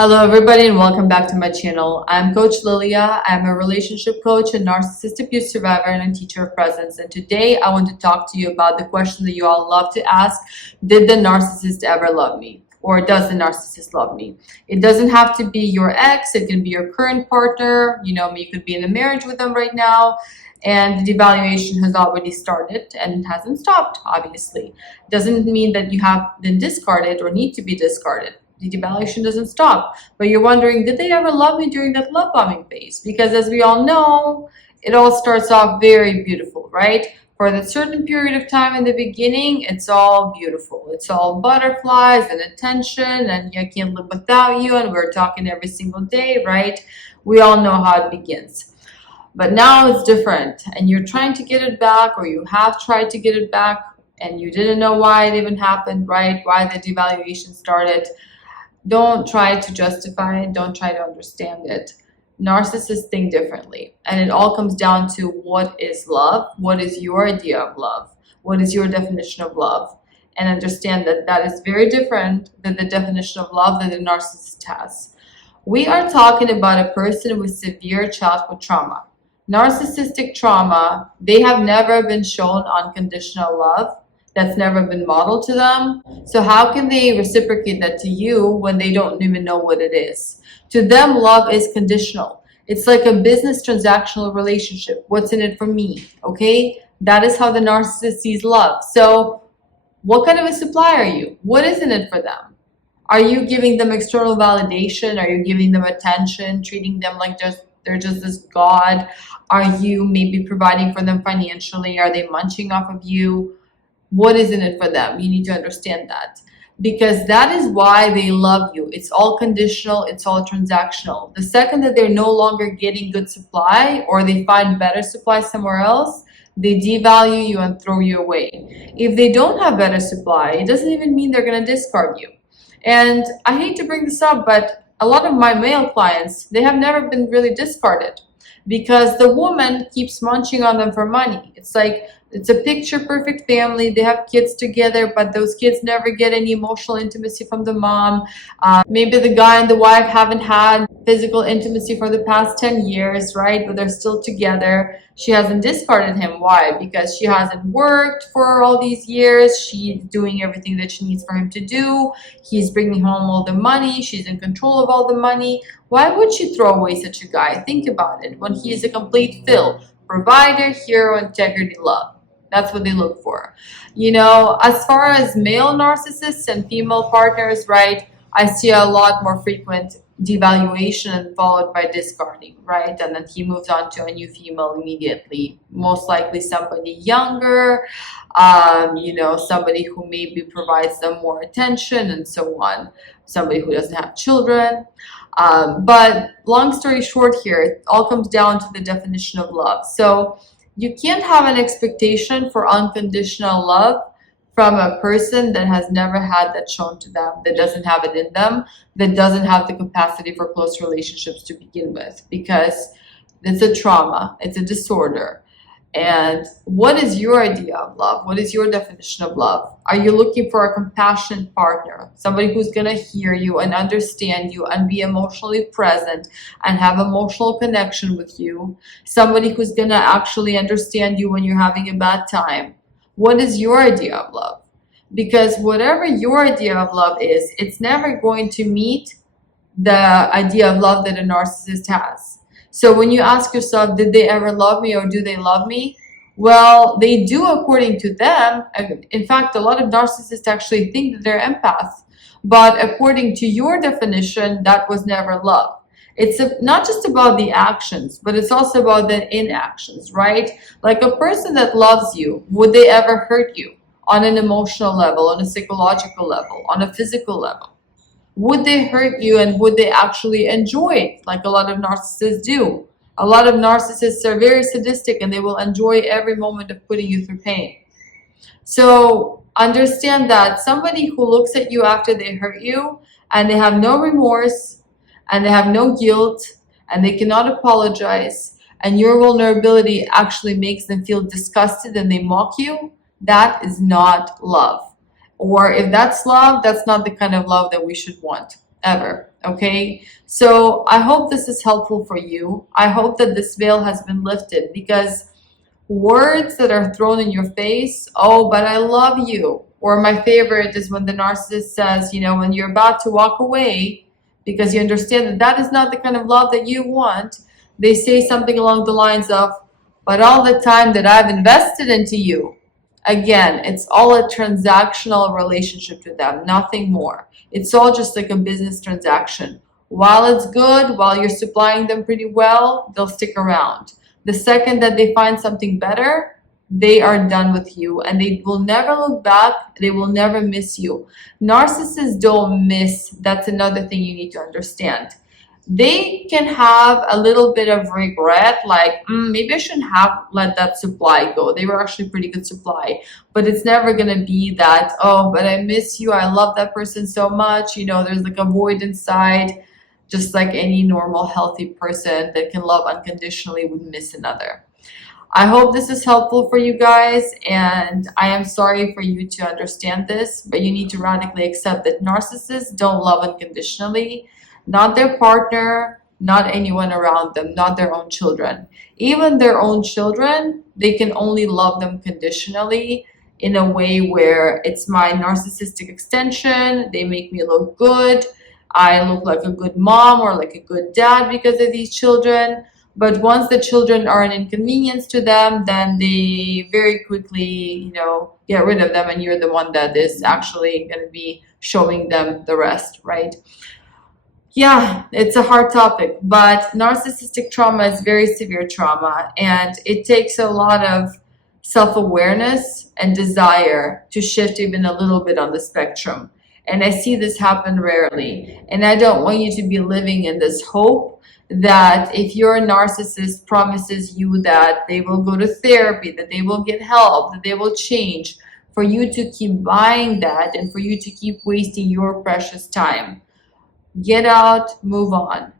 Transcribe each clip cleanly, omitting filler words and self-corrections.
Hello everybody and welcome back to my channel. I'm Coach Lilia. I'm a relationship coach, a narcissist abuse survivor, and a teacher of presence. And today I want to talk to you about the question that you all love to ask. Did the narcissist ever love me? Or does the narcissist love me? It doesn't have to be your ex. It can be your current partner. You could be in a marriage with them right now. And the devaluation has already started and it hasn't stopped, obviously. Doesn't mean that you have been discarded or need to be discarded. The devaluation doesn't stop, but you're wondering, did they ever love me during that love bombing phase? Because as we all know, it all starts off very beautiful, right? For that certain period of time in the beginning, it's all beautiful. It's all butterflies and attention, and I can't live without you, and we're talking every single day, right? We all know how it begins. But now it's different, and you're trying to get it back, or you have tried to get it back, and you didn't know why it even happened, right? Why the devaluation started. Don't try to justify it. Don't try to understand it. Narcissists think differently. And it all comes down to what is love? What is your idea of love? What is your definition of love? And understand that that is very different than the definition of love that the narcissist has. We are talking about a person with severe childhood trauma. Narcissistic trauma, they have never been shown unconditional love. That's never been modeled to them. So how can they reciprocate that to you when they don't even know what it is? To them, love is conditional. It's like a business transactional relationship. What's in it for me? Okay? That is how the narcissist sees love. So what kind of a supply are you? What is in it for them? Are you giving them external validation? Are you giving them attention, treating them like they're just this god? Are you maybe providing for them financially? Are they munching off of you? What is in it for them? You need to understand that, because that is why they love you. It's all conditional. It's all transactional. The second that they're no longer getting good supply, or they find better supply somewhere else, they devalue you and throw you away. If they don't have better supply, it doesn't even mean they're going to discard you. And I hate to bring this up, but a lot of my male clients, they have never been really discarded because the woman keeps munching on them for money. It's like, it's a picture perfect family. They have kids together, but those kids never get any emotional intimacy from the mom. Maybe the guy and the wife haven't had physical intimacy for the past 10 years, right? But they're still together. She hasn't discarded him. Why? Because she hasn't worked for all these years. She's doing everything that she needs for him to do. He's bringing home all the money. She's in control of all the money. Why would she throw away such a guy? Think about it. When he is a complete fill, provider, hero, integrity, love. That's what they look for. As far as male narcissists and female partners, right, I see a lot more frequent devaluation followed by discarding, right? And then he moves on to a new female immediately. Most likely somebody younger, somebody who maybe provides them more attention and so on. Somebody who doesn't have children. But long story short here, it all comes down to the definition of love. So you can't have an expectation for unconditional love from a person that has never had that shown to them, that doesn't have it in them, that doesn't have the capacity for close relationships to begin with, because it's a trauma, it's a disorder. And what is your idea of love? What is your definition of love? Are you looking for a compassionate partner? Somebody who's going to hear you and understand you and be emotionally present and have emotional connection with you? Somebody who's going to actually understand you when you're having a bad time? What is your idea of love? Because whatever your idea of love is, it's never going to meet the idea of love that a narcissist has. So when you ask yourself, did they ever love me or do they love me? Well, they do according to them. In fact, a lot of narcissists actually think that they're empaths. But according to your definition, that was never love. It's not just about the actions, but it's also about the inactions, right? Like a person that loves you, would they ever hurt you on an emotional level, on a psychological level, on a physical level? Would they hurt you and would they actually enjoy it like a lot of narcissists do? A lot of narcissists are very sadistic and they will enjoy every moment of putting you through pain. So understand that somebody who looks at you after they hurt you and they have no remorse and they have no guilt and they cannot apologize and your vulnerability actually makes them feel disgusted and they mock you, that is not love. Or if that's love, that's not the kind of love that we should want, ever. Okay, so I hope this is helpful for you. I hope that this veil has been lifted, because words that are thrown in your face, oh, but I love you. Or my favorite is when the narcissist says, you know, when you're about to walk away, because you understand that that is not the kind of love that you want, they say something along the lines of, but all the time that I've invested into you. Again, it's all a transactional relationship to them, nothing more. It's all just like a business transaction. While it's good, while you're supplying them pretty well, they'll stick around. The second that they find something better, they are done with you, and they will never look back. They will never miss you. Narcissists don't miss. That's another thing you need to understand. They can have a little bit of regret, like maybe I shouldn't have let that supply go. They were actually pretty good supply, but it's never gonna be that, oh, but I miss you, I love that person so much. You know, there's like a void inside, just like any normal healthy person that can love unconditionally would miss another. I hope this is helpful for you guys, and I am sorry for you to understand this, but you need to radically accept that narcissists don't love unconditionally, not their partner, not anyone around them, not their own children. Even their own children, they can only love them conditionally, in a way where it's my narcissistic extension, they make me look good, I look like a good mom or like a good dad because of these children. But once the children are an inconvenience to them, then they very quickly, you know, get rid of them, and you're the one that is actually going to be showing them the rest, right? Yeah, it's a hard topic, but narcissistic trauma is very severe trauma, and it takes a lot of self-awareness and desire to shift even a little bit on the spectrum. And I see this happen rarely. And I don't want you to be living in this hope that if your narcissist promises you that they will go to therapy, that they will get help, that they will change, for you to keep buying that and for you to keep wasting your precious time. Get out, move on,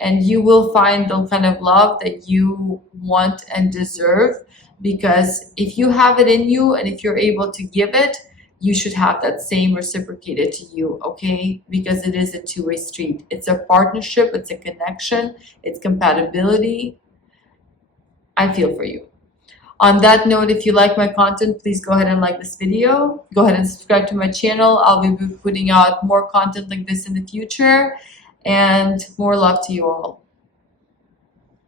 and you will find the kind of love that you want and deserve. Because if you have it in you and if you're able to give it, you should have that same reciprocated to you, okay? Because it is a two-way street. It's a partnership, it's a connection, it's compatibility. I feel for you. On that note, if you like my content, please go ahead and like this video. Go ahead and subscribe to my channel. I'll be putting out more content like this in the future. And more love to you all.